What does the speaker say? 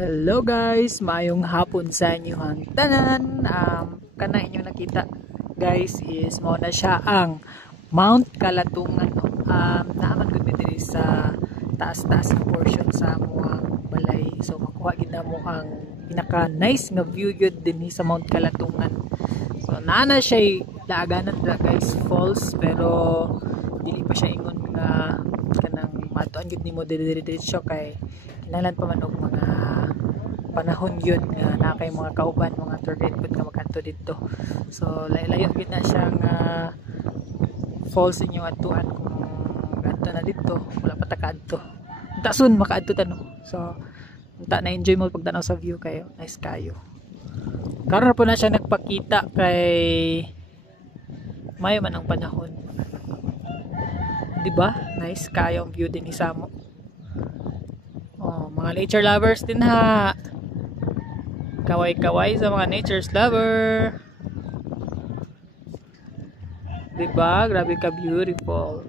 Hello guys, maayong hapon sa inyong tanan. Kana inyong nakita guys is mo na siya ang Mount Kalatungan. Naaman gud diri sa taas-taas na portion sa amuang balay. So makuha gid mo ang pinaka nice nga view gyud dinhi sa Mount Kalatungan. So naa siya laaganan dra guys falls, pero dili pa siya ingon nga kanang matuan gyud nimo diri diretso kay kinahanglan pa man og mga panahon yun nga na kay mga kauban, mga tour guide pud nga makanto dito. So layo gid na siya nga falls inyo atuan kung adto na dito wala pa ta kaadto unta soon makaadto ta no. So unta na enjoy mo pagtanaw sa view kayo, nice kayo. Karon po na siya nagpakita kay mayo man ang panahon, di ba? Nice kayo ang view din isamo. Mga nature lovers din ha. Kaway-kaway sa mga nature's lover. Diba? Grabe ka beautiful.